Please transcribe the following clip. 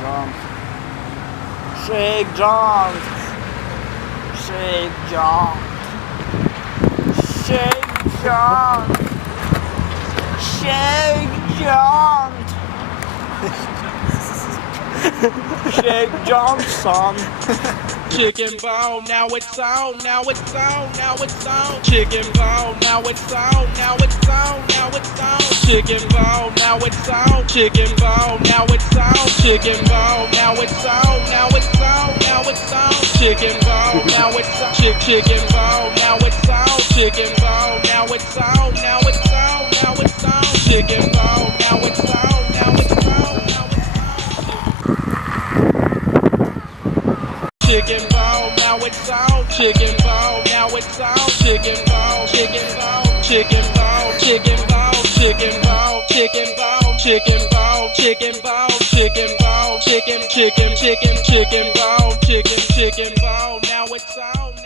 jump, shake jump, shake jump, shake jump, shake jump, shake jump, son. Chicken bone, now it's on, now it's on, now it's on. Chicken bone, now it's on, now it's on, now it's on. Chicken bone, now it's on. Chicken bone, now it's on. Chicken bone, now it's on, now it's on, now it's on. Chicken bone, now it's on. Chicken bone, now it's on. Chicken bone, now it's on, now it's on, now it's on. Chicken bone, now it's on, now it's on, now it's on. Chicken bone, now it's on. Chicken bone, now it's on. Chicken bone, chicken bone, chicken bone, chicken bone, chicken bone, chicken bone, chicken bone, chicken bone, chicken bone, chicken bone, chicken bone, now it's on.